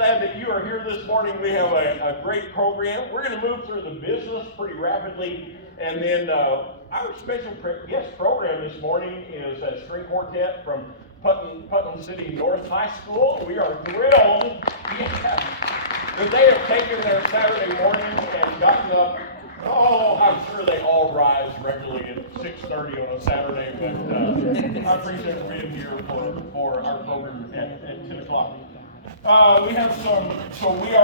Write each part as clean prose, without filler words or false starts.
glad that you are here this morning. We have a great program. We're going to move through the business pretty rapidly, and then our special guest program this morning is a string quartet from Putnam City North High School. We are thrilled that they have taken their Saturday morning and gotten up. Oh, I'm sure they all rise regularly at 6:30 on a Saturday, but I appreciate them being here for our program at 10 o'clock. We have so we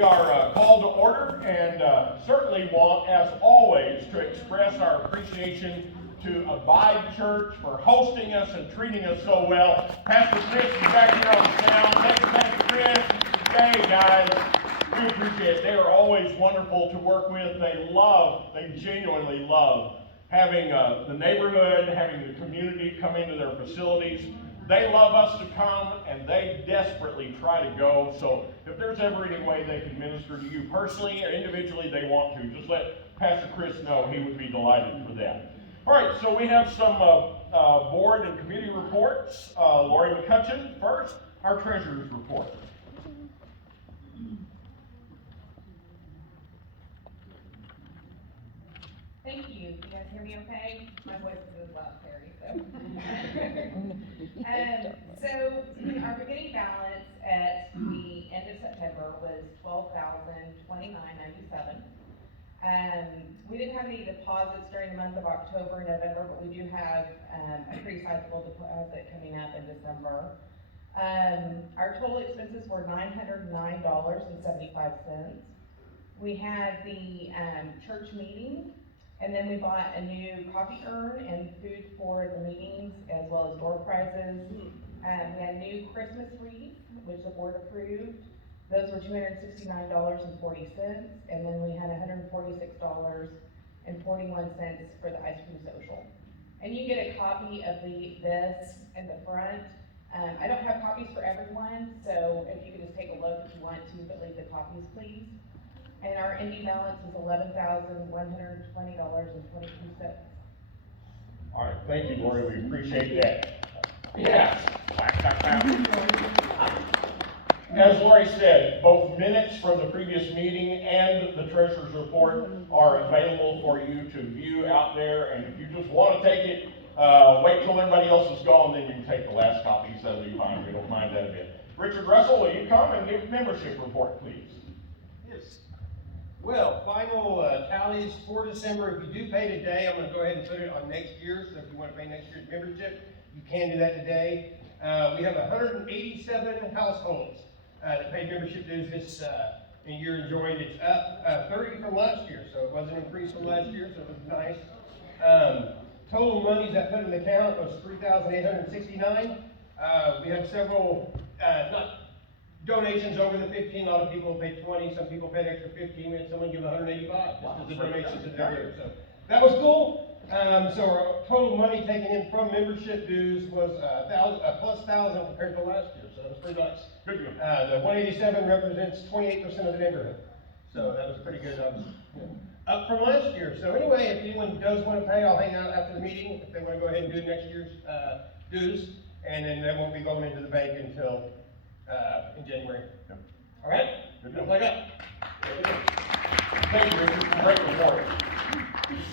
are called to order, and certainly want, as always, to express our appreciation to Abide Church for hosting us and treating us so well. Pastor Chris is back here on the sound. Thank you, Pastor Chris. Hey, guys. We appreciate it. They are always wonderful to work with. They genuinely love having the neighborhood, having the community come into their facilities. They love us to come, and they desperately try to go. So if there's ever any way they can minister to you personally or individually, they want to. Just let Pastor Chris know. He would be delighted for that. All right, so we have some board and committee reports. Lori McCutcheon first, our treasurer's report. Thank you. You guys hear me okay? My voice is as loud, Terry, so. So our beginning balance at the end of September was $12,029.97. We didn't have any deposits during the month of October and November, but we do have a pretty sizable deposit coming up in December. Our total expenses were $909.75. We had the church meeting. And then we bought a new coffee urn and food for the meetings, as well as door prizes. We had new Christmas wreaths, which the board approved. Those were $269.40. And then we had $146.41 for the ice cream social. And you get a copy of this in the front. I don't have copies for everyone, so if you could just take a look if you want to, but leave the copies, please. And our ending balance is $11,120.22. All right, thank you, Lori. We appreciate that. Yes. As Lori said, both minutes from the previous meeting and the treasurer's report are available for you to view out there. And if you just want to take it, wait till everybody else is gone, then you can take the last copy. So you fine. We don't mind that a bit. Richard Russell, will you come and give membership report, please? Yes. Well, final tallies for December. If you do pay today, I'm going to go ahead and put it on next year. So if you want to pay next year's membership, you can do that today. We have 187 households that paid membership dues this year enjoying. It's up 30 from last year, so it was an increase from last year, so it was nice. Total monies that put in the account was $3,869. We have several donations over the 15. A lot of people paid 20, some people paid extra 15, and someone give 185 just as a donation to their year. So that was cool. So our total money taken in from membership dues was plus 1,000 compared to last year. So that was pretty nice. Good deal. The 187 represents 28% of the neighborhood. So that was pretty good. Up from last year. So anyway, if anyone does want to pay, I'll hang out after the meeting if they want to go ahead and do next year's dues, and then they won't be going into the bank until in January. Yep. All right? Good Like that. Thank you, Richard. Great report.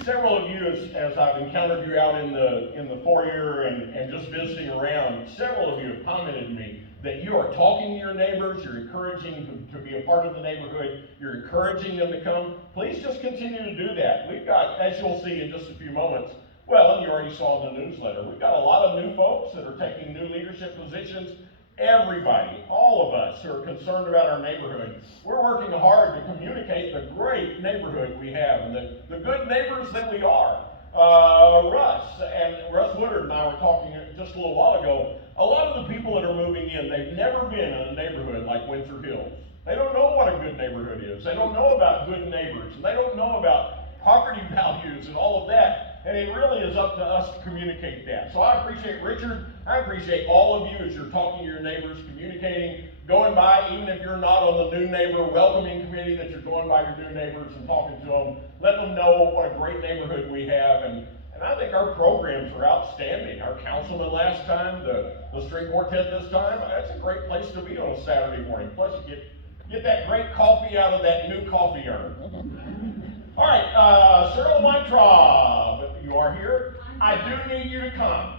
Several of you, as I've encountered you out in the foyer and just visiting around, several of you have commented to me that you are talking to your neighbors, you're encouraging them to be a part of the neighborhood, you're encouraging them to come. Please just continue to do that. We've got, as you'll see in just a few moments, well, you already saw the newsletter, we've got a lot of new folks that are taking new leadership positions. Everybody, all of us who are concerned about our neighborhood, we're working hard to communicate the great neighborhood we have and the good neighbors that we are. Russ Woodard and I were talking just a little while ago. A lot of the people that are moving in, they've never been in a neighborhood like Windsor Hills. They don't know what a good neighborhood is. They don't know about good neighbors, and they don't know about property values and all of that. And it really is up to us to communicate that. So I appreciate Richard. I appreciate all of you as you're talking to your neighbors, communicating, going by, even if you're not on the new neighbor welcoming committee, that you're going by your new neighbors and talking to them. Let them know what a great neighborhood we have. And And I think our programs are outstanding. Our councilman last time, the string quartet this time, that's a great place to be on a Saturday morning. Plus you get that great coffee out of that new coffee urn. All right, Cheryl Weintraub, you are here. I do need you to come.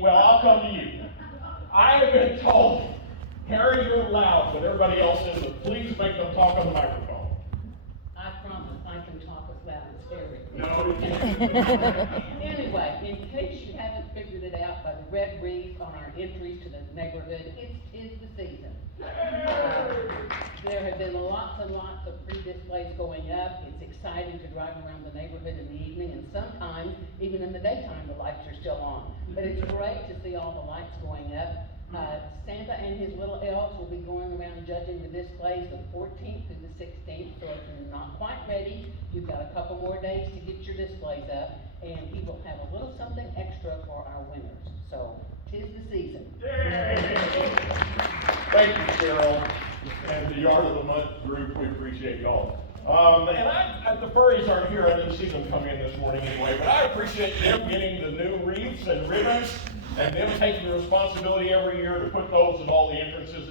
Well, I'll come to you. I have been told, Harry, you're loud, but everybody else is, but please make them talk on the microphone. I promise I can talk as loud as Harry. No, you can't. Anyway, in case you haven't figured it out by the red wreath on our entries to the neighborhood, it's the season. There have been lots and lots of free displays going up. It's exciting to drive around the neighborhood in the evening, and sometimes, even in the daytime, the lights are still on. But it's great to see all the lights going up. Santa and his little elves will be going around judging the displays the 14th through the 16th, so if you're not quite ready, you've got a couple more days to get your displays up, and he will have a little something extra for our winners. So, 'tis the season. Yay! Thank you, Cheryl, and the Yard of the Month group, we appreciate y'all. And the furries aren't here, I didn't see them come in this morning anyway, but I appreciate them getting the new wreaths and ribbons, and them taking the responsibility every year to put those in all the entrances.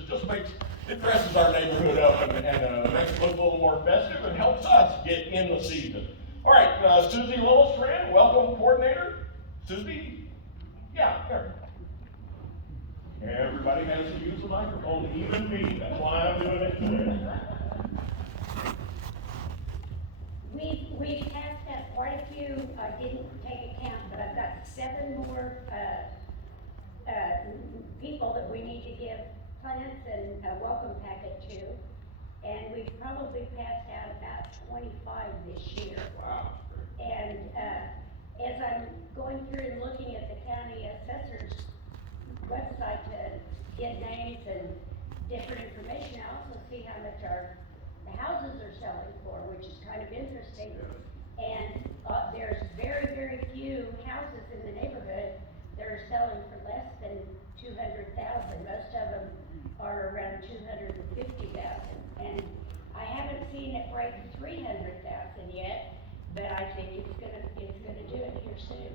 It dresses our neighborhood up and makes it look a little more festive and helps us get in the season. All right, Susie Lillistrand, welcome coordinator. Susie? Yeah, there. Everybody has to use the microphone, even me, that's why I'm doing it today. We've passed out quite a few, I didn't take a count, but I've got 7 more, people that we need to give plants and a welcome packet to. And we've probably passed out about 25 this year. Wow. And, as I'm going through and looking at the county assessor's website to get names and different information, I also see how much the houses are selling for, which is kind of interesting. And, there's very, very few houses in the neighborhood that are selling for less than 200,000. Most of them are around 250,000. And I haven't seen it break 300,000 yet, but I think it's gonna do it here soon.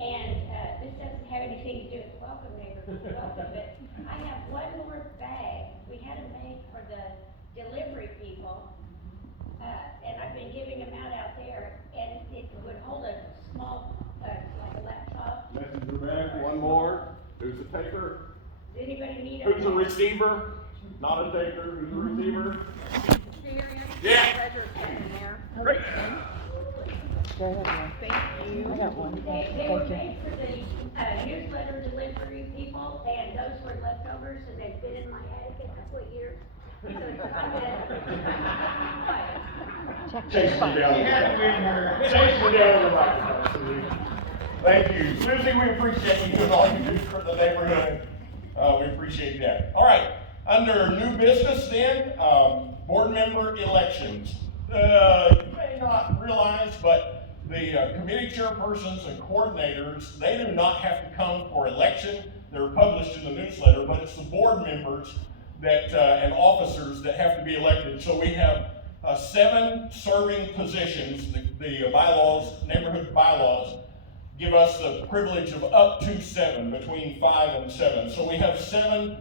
And, this doesn't have anything to do with welcome neighborhood welcome, but I have one more bag. We had them made for the delivery people, and I've been giving them out there, and it would hold a small, like a laptop. Messenger bag, one more. Who's the taker? Does anybody need a? Who's the receiver? Not a taker, who's the receiver? Yeah. Great. I got one. They were made for the, newsletter delivery people, and those were leftovers, and they've been in my attic a couple of years. So Chase me down. You had to win her. Chase me down the microphone, Susie. Thank you. Susie, we appreciate you doing all you do for the neighborhood. We appreciate that. All right, under new business then, board member elections. You may not realize, but the committee chairpersons and coordinators, they do not have to come for election. They're published in the newsletter, but it's the board members that, and officers that have to be elected. So we have 7 serving positions. The bylaws, neighborhood bylaws, give us the privilege of up to 7, between 5 and 7. So we have 7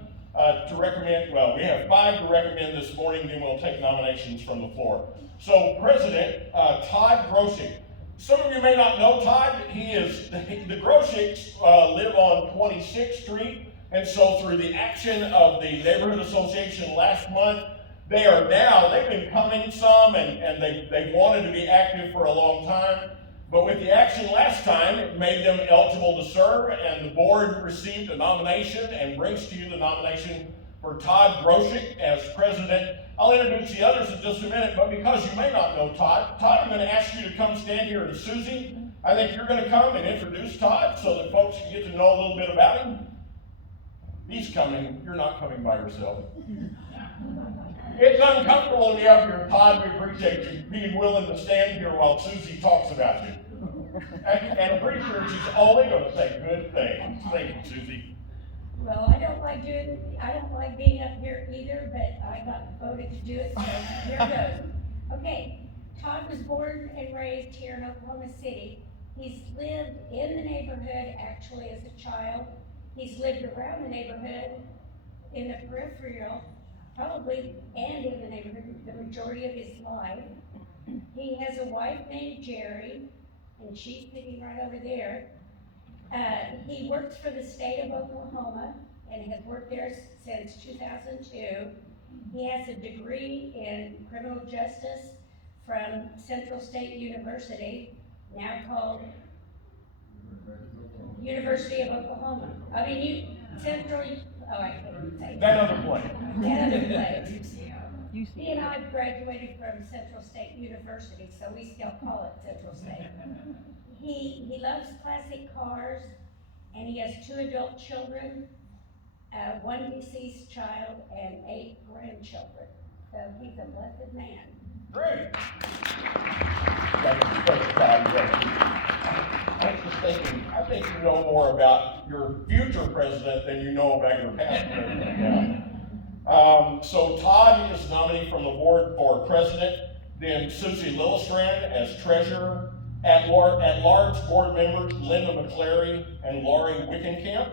to recommend, well, we have 5 to recommend this morning, then we'll take nominations from the floor. So President Todd Grosek. Some of you may not know Todd. The Groseks live on 26th Street, and so through the action of the Neighborhood Association last month, they've been coming some, and they've wanted to be active for a long time. But with the action last time, it made them eligible to serve, and the board received a nomination and brings to you the nomination for Todd Grosek as president. I'll introduce the others in just a minute, but because you may not know Todd, I'm going to ask you to come stand here. And Susie, I think you're going to come and introduce Todd so that folks can get to know a little bit about him. He's coming. You're not coming by yourself. It's uncomfortable to be up here, Todd. We appreciate you being willing to stand here while Susie talks about you. And I'm pretty sure she's only going to say good things. Thank you, Susie. Well, I don't like being up here either, but I got voted to do it, so here goes. Okay, Todd was born and raised here in Oklahoma City. He's lived in the neighborhood actually as a child. He's lived around the neighborhood in the peripheral, probably, and in the neighborhood the majority of his life. He has a wife named Jerry, and she's sitting right over there. He works for the state of Oklahoma and has worked there since 2002. He has a degree in criminal justice from Central State University, now called University of Oklahoma. I mean, Central, oh, I can't even say. That other place. That other place. He and I graduated from Central State University, so we still call it Central State. He loves classic cars, and he has 2 adult children, 1 deceased child, and 8 grandchildren. So he's a blessed man. Great. Thank you, Todd. I was just thinking, I think you know more about your future president than you know about your past president. So Todd is nominated from the board for president, then Susie Lillestrand as treasurer, at large board members Linda McClary and Laurie Wickenkamp.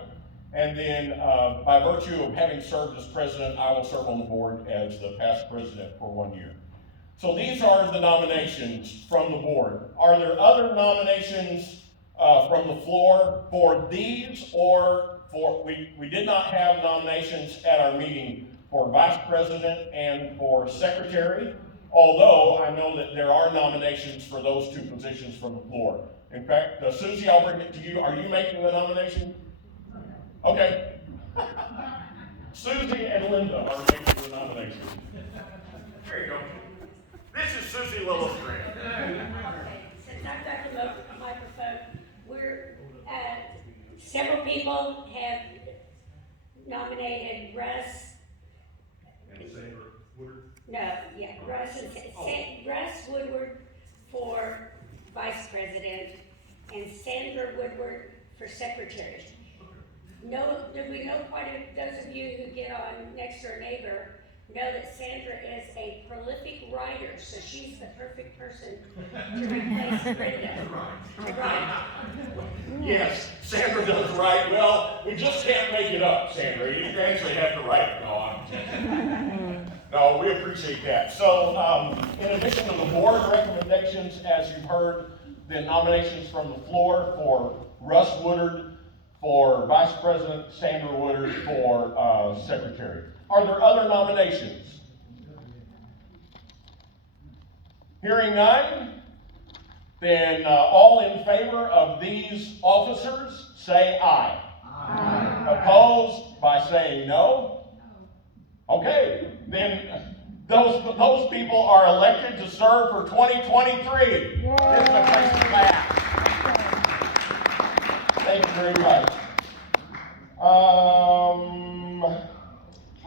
And then by virtue of having served as president, I will serve on the board as the past president for 1 year. So these are the nominations from the board. Are there other nominations from the floor for these, or we did not have nominations at our meeting for vice president and for secretary, although I know that there are nominations for those 2 positions from the floor. In fact, Susie, I'll bring it to you. Are you making the nomination? Okay. Susie and Linda are making the nomination. There you go. This is Susie Lillestrand. Okay, since I've got the microphone, several people have nominated Russ. Russ Woodward for vice president and Sandra Woodward for secretary. We know those of you who get on Next Door Neighbor know that Sandra is a prolific writer, so she's the perfect person to replace Brenda. Right. Yes, Sandra does write well. We just can't make it up, Sandra. You actually have to write it. No, we appreciate that. So, in addition to the board recommendations, as you've heard, the nominations from the floor for Russ Woodard for vice president, Sandra Woodard for secretary. Are there other nominations? Hearing none, then all in favor of these officers say aye. Aye. Opposed by saying no? Okay, then those people are elected to serve for 2023. This is a place to clap. Thank you very much.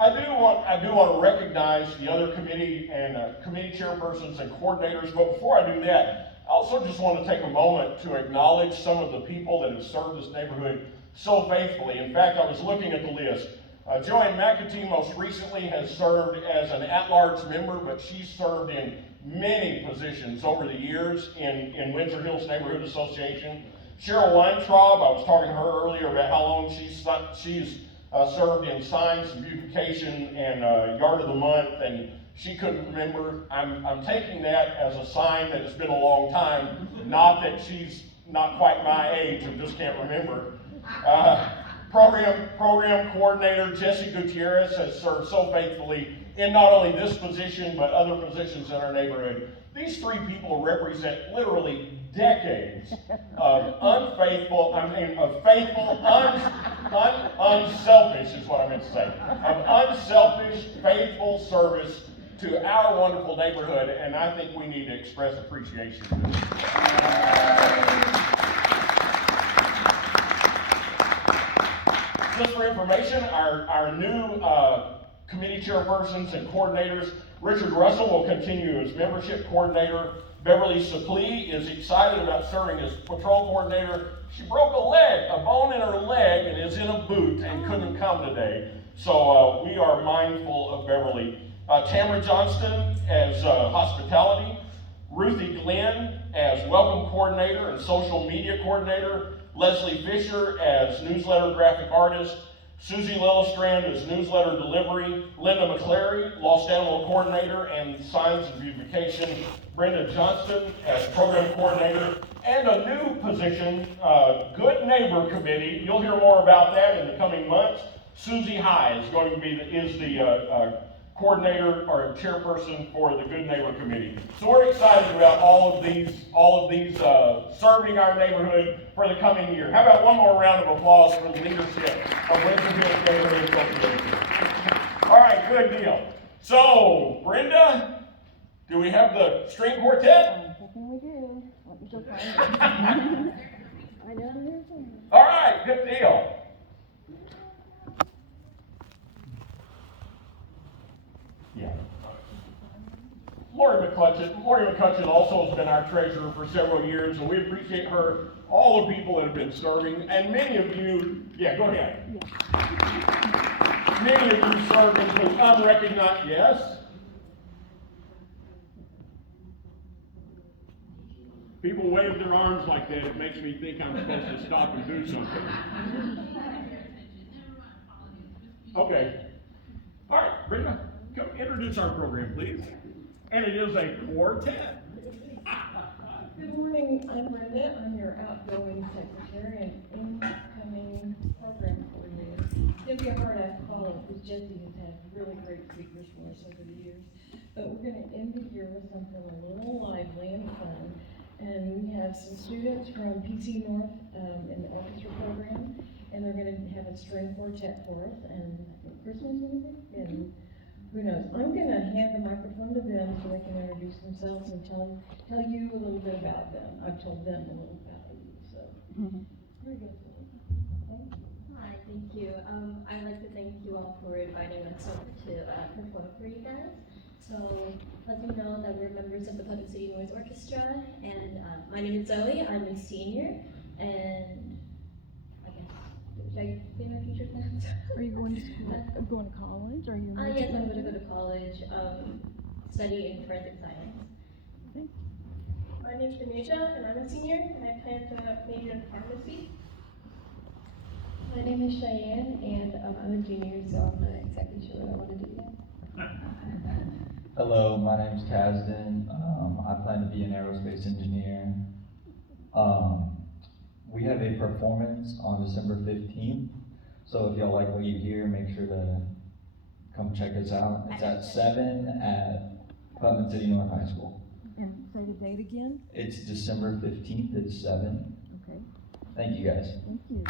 I do want to recognize the other committee and committee chairpersons and coordinators, but before I do that, I also just want to take a moment to acknowledge some of the people that have served this neighborhood so faithfully. In fact, I was looking at the list. Joanne McAtee most recently has served as an at-large member, but she's served in many positions over the years in Windsor Hills Neighborhood Association. Cheryl Weintraub, I was talking to her earlier about how long she's served in Signs and Beautification and Yard of the Month, and she couldn't remember. I'm taking that as a sign that it's been a long time, not that she's not quite my age and just can't remember. Program coordinator Jesse Gutierrez has served so faithfully in not only this position, but other positions in our neighborhood. These 3 people represent literally decades of unselfish is what I meant to say, of unselfish, faithful service to our wonderful neighborhood, and I think we need to express appreciation for this. Just for information, our new committee chairpersons and coordinators, Richard Russell will continue as membership coordinator. Beverly Suplee is excited about serving as patrol coordinator. She broke a bone in her leg, and is in a boot and couldn't come today. So we are mindful of Beverly. Tamara Johnston as hospitality. Ruthie Glenn as welcome coordinator and social media coordinator, Leslie Fisher as newsletter graphic artist, Susie Lillistrand as newsletter delivery, Linda McClary, lost animal coordinator and signs and beautification, Brenda Johnston as program coordinator, and a new position, Good Neighbor Committee. You'll hear more about that in the coming months. Susie High is going to be the coordinator or chairperson for the Good Neighbor Committee. So we're excited about all of these serving our neighborhood for the coming year. How about one more round of applause for the leadership of Windsor Hills Neighborhood Association? All right, good deal. So, Brenda, do we have the string quartet? I think we do. Let me go find it. I know there's one. All right, good deal. Yeah. Lori McCutcheon also has been our treasurer for several years, and we appreciate her, all the people that have been serving, and many of you, yeah, go ahead. Yeah. Many of you serve as the unrecognized, yes? People wave their arms like that, it makes me think I'm supposed to stop and do something. Okay. All right, Brenda, come introduce our program, please. And it is a quartet. Good morning, I'm Brenda. I'm your outgoing secretary and incoming program coordinator. Cynthia Hart Collins, because Jesse has had really great speakers for us over the years. But we're going to end the year with something a little lively and fun. And we have some students from PC North in the orchestra program, and they're going to have a string quartet for us and Christmas music and who knows. I'm going to hand the microphone to them so they can introduce themselves and tell you a little bit about them. I've told them a little about you. So here we go. Thank you. Hi, thank you. I'd like to thank you all for inviting us over to perform for you guys. So, let you know that we're members of the Public City Noise Orchestra, and my name is Zoe. I'm a senior, and I guess, should I say my future plans? Are you going to school? Going to college? Are you? Yes, I'm going to go to college, study in forensic science. My name's Denisha, and I'm a senior, and I plan to major in pharmacy. My name is Cheyenne, and I'm a junior, so I'm not exactly sure what I want to do yet. Hello, my name is Kazdan. I plan to be an aerospace engineer. We have a performance on December 15th, so if y'all like what you hear, make sure to come check us out. It's at 7 at Putnam City North High School. And say the date again. It's December 15th at 7. Okay. Thank you guys. Thank you.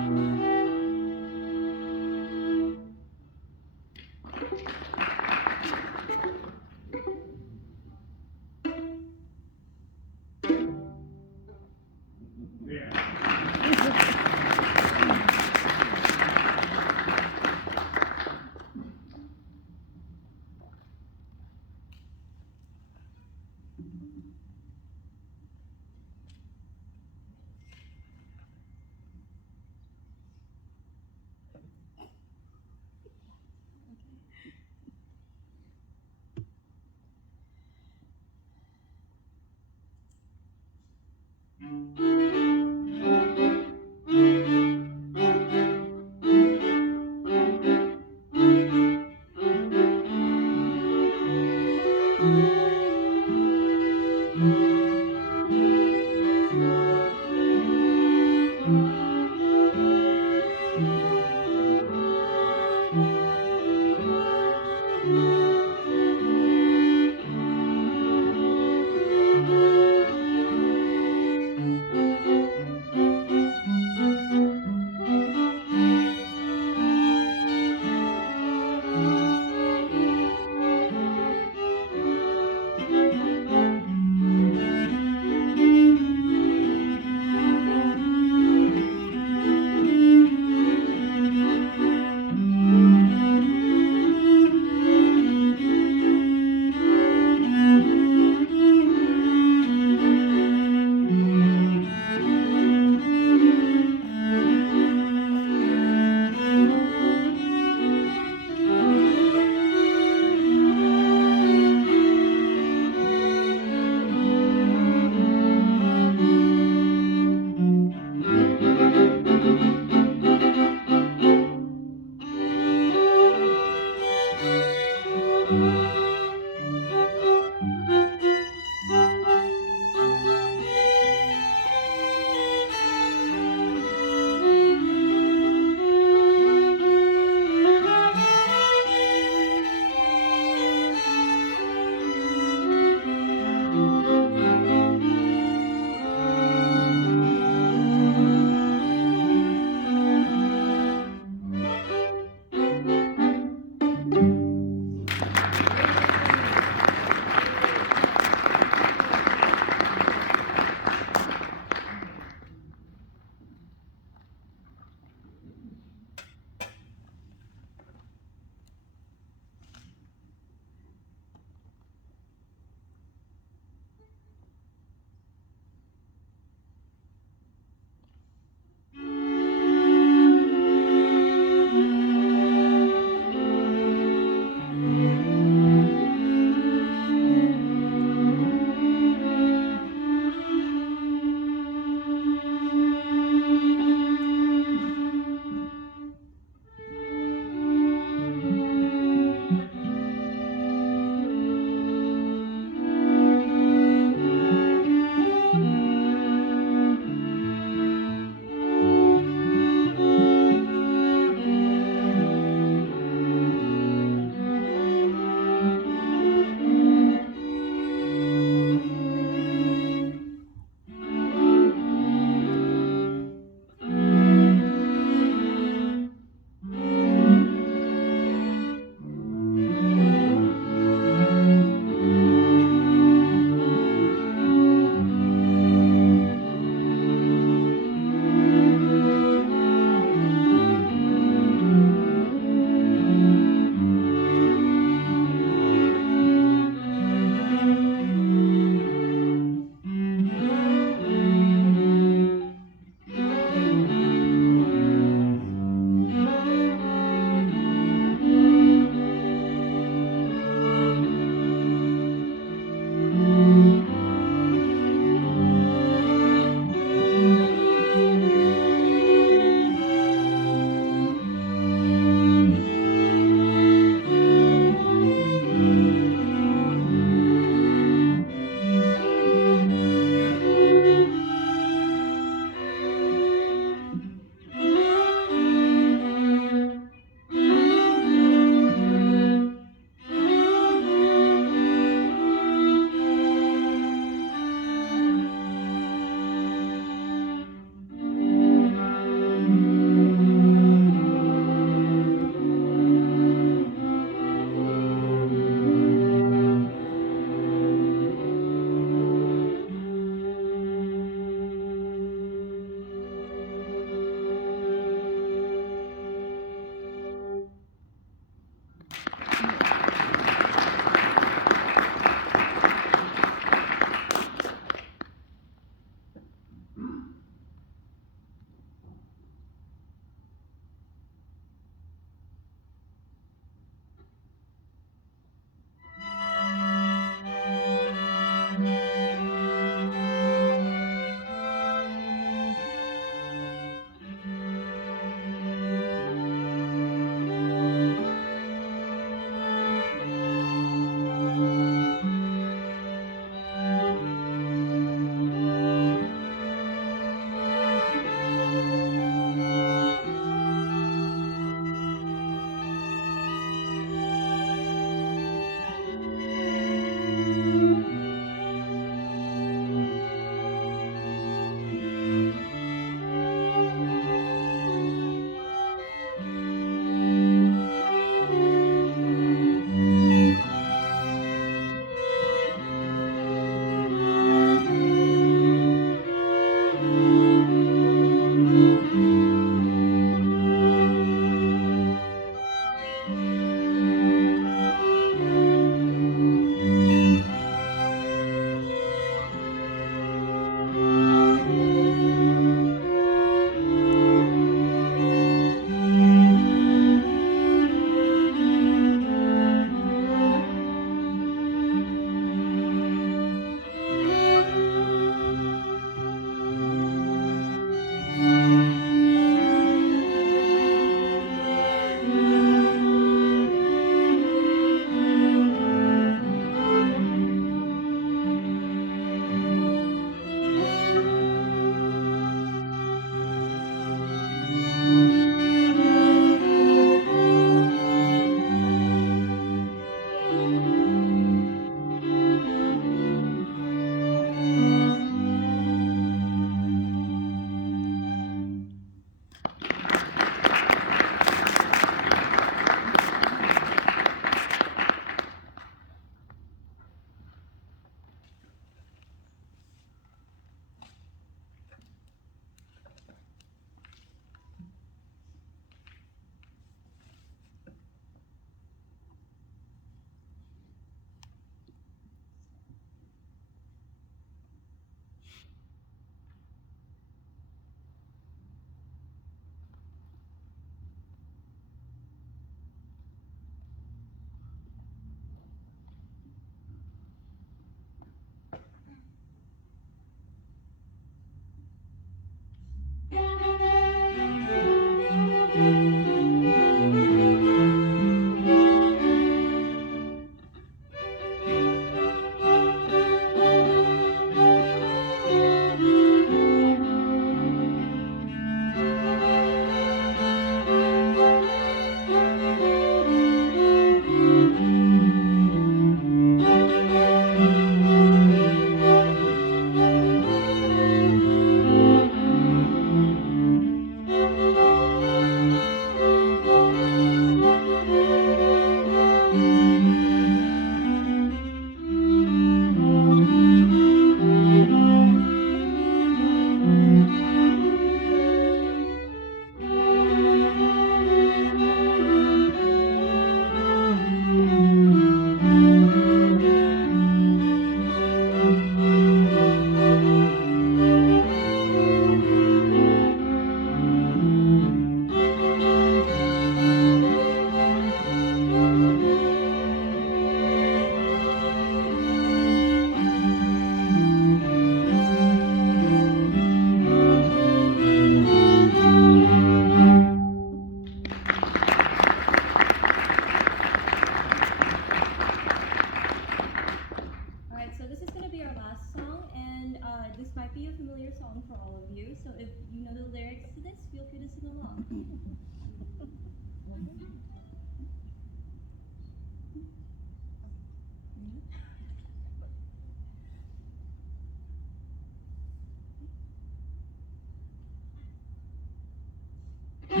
We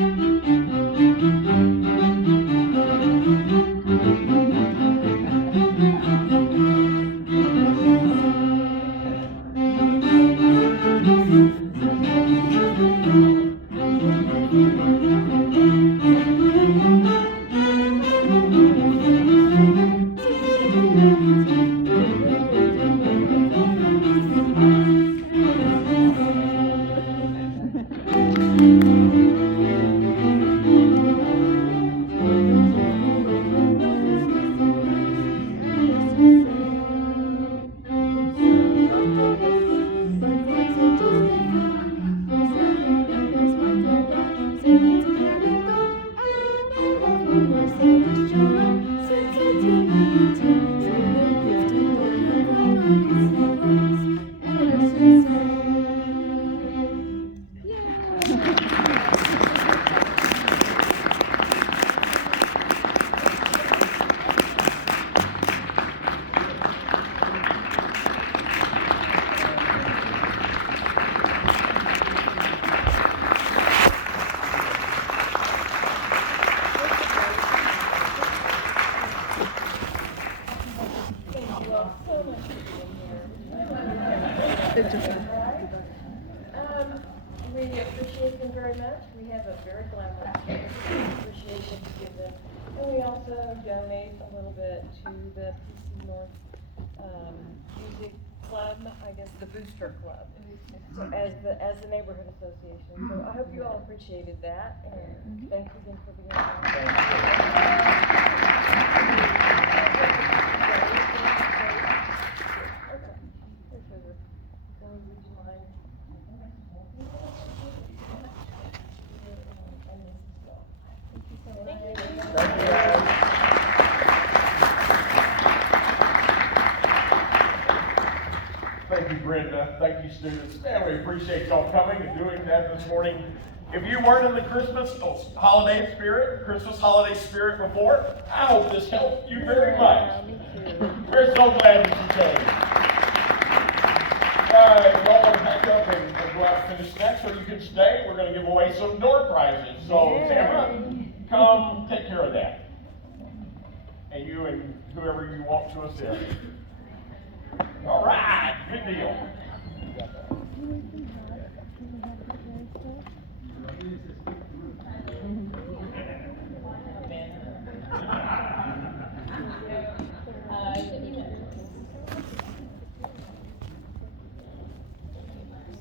appreciate them very much. We have a very glamorous appreciation to give them. And we also donate a little bit to the PC North, Music Club, I guess the Booster Club, so as the neighborhood association. So I hope you all appreciated that, and thanks again for being here. Thank you, Brenda. Thank you, students. Man, we appreciate y'all coming and doing that this morning. If you weren't in the Christmas holiday spirit, Christmas holiday spirit before, I hope this helped you very much. We're so glad that you came. Y'all want to pack up and go out and finish snacks, or you can stay. We're going to give away some door prizes. So, Tamara, come take care of that. And you and whoever you want to assist. All right, good deal.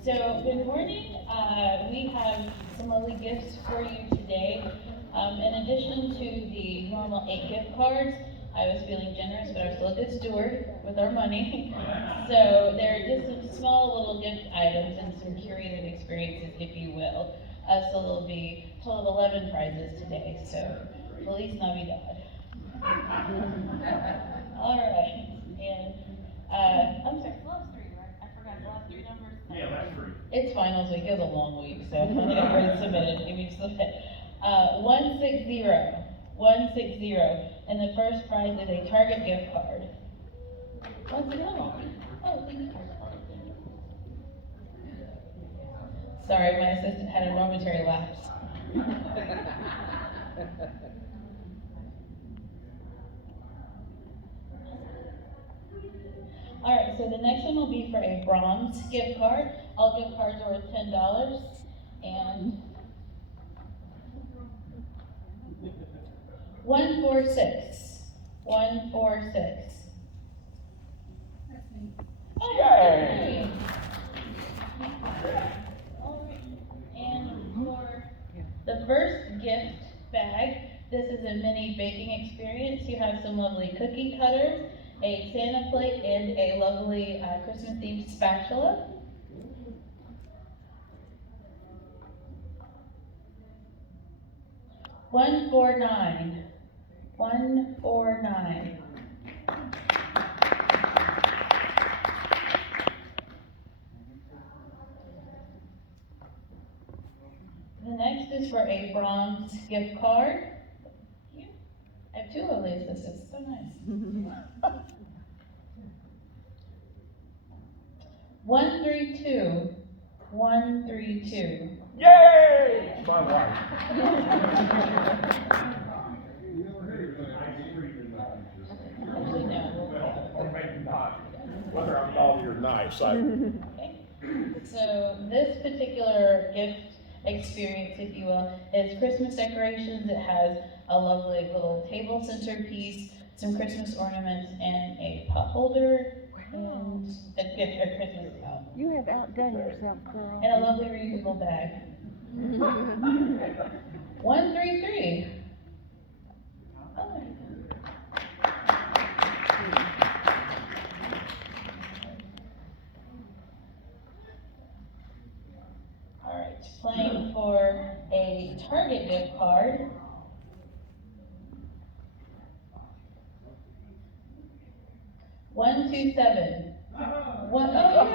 So, good morning. We have some lovely gifts for you today. In addition to the normal 8 gift cards, I was feeling generous, but I was still a good steward with our money. So there are just some small little gift items and some curated experiences, if you will. So there'll be a total of 11 prizes today, so Feliz Navidad. All right, and I'm sorry, last 3, right? I forgot the last 3 numbers. Yeah, last 3. It's finals week, it was a long week, so I'm gonna get ready to submit it, give me just a bit. 160, and the first prize is a Target gift card. What's it on? Oh, thank you. Sorry, my assistant had a momentary lapse. All right, so the next one will be for a bronze gift card. All gift cards are worth $10, and 146. 146. Oh, Yay! All right. And for the first gift bag, this is a mini baking experience. You have some lovely cookie cutters, a Santa plate, and a lovely Christmas-themed spatula. $149. $149. The next is for a bronze gift card. I have 2 of these. This is so nice. 132. 132. Yay! It's my wife. Actually, no. Or maybe not. Whether I'm naughty or nice, Okay. So this particular gift experience, if you will, is Christmas decorations. It has a lovely little table centerpiece, some Christmas ornaments, and a pot holder, and a Christmas cup, You have outdone yourself, girl. and a lovely reusable bag. 133. Oh. All right, playing for a Target gift card. One, 2, 7. One, oh,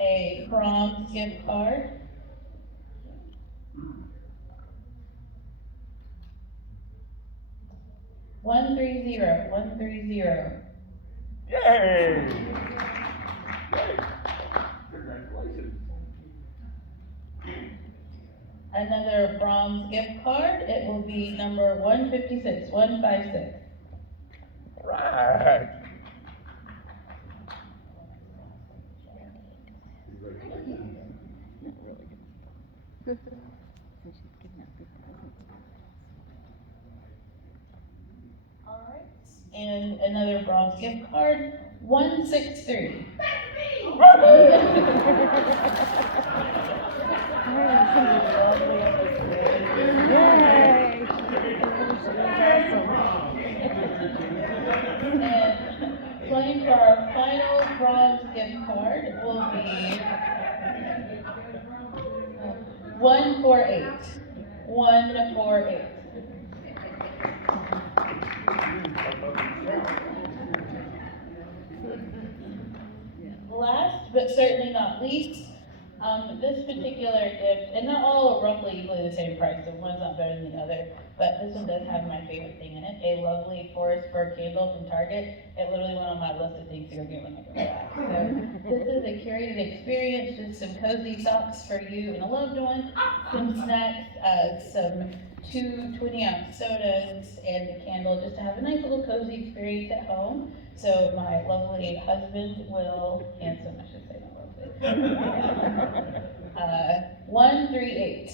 a Brahms gift card. One, 3, 0. 1, 3, 0. Yay! Yay! Congratulations. Another Brahms gift card. It will be number 156. 156. Right. All right. And another Brahms gift card. 163. Yay! And playing for our final Brahms gift card will be 148. 148. Last but certainly not least, this particular gift, and not all are roughly equally the same price, so one's not better than the other, but this one does have my favorite thing in it, a lovely forest fir candle from Target. It literally went on my list of things to go get when I go back. So this is a curated experience, just some cozy socks for you and a loved one, some snacks, some 2 20-ounce sodas, and a candle, just to have a nice little cozy experience at home. So my lovely husband will, handsome, I should say, not lovely. 138.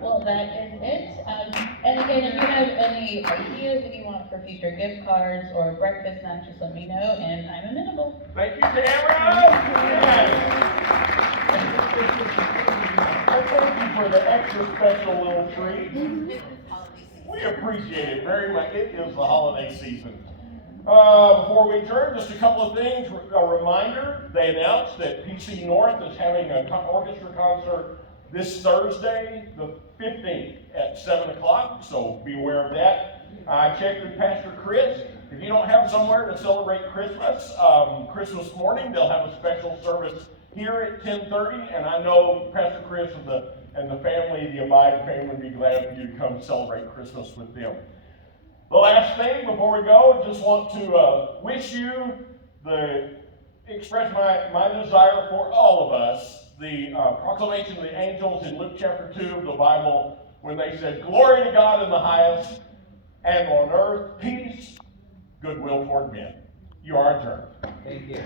Well, that is it. And again, if you have any ideas that you want for future gift cards or breakfast snacks, just let me know, and I'm amenable. Thank you, Tamara. And thank you for the extra special little treat. We appreciate it very much. It is the holiday season. Before we adjourn, just a couple of things. A reminder, they announced that PC North is having an orchestra concert this Thursday, the 15th at 7 o'clock, so be aware of that. I checked with Pastor Chris. If you don't have somewhere to celebrate Christmas, Christmas morning, they'll have a special service here at 10:30, and I know Pastor Chris and the family, the Abide family, would be glad for you to come celebrate Christmas with them. The last thing before we go, I just want to wish you, express my desire for all of us, the proclamation of the angels in Luke chapter 2 of the Bible, when they said, "Glory to God in the highest, and on earth peace, goodwill toward men." You are adjourned. Thank you.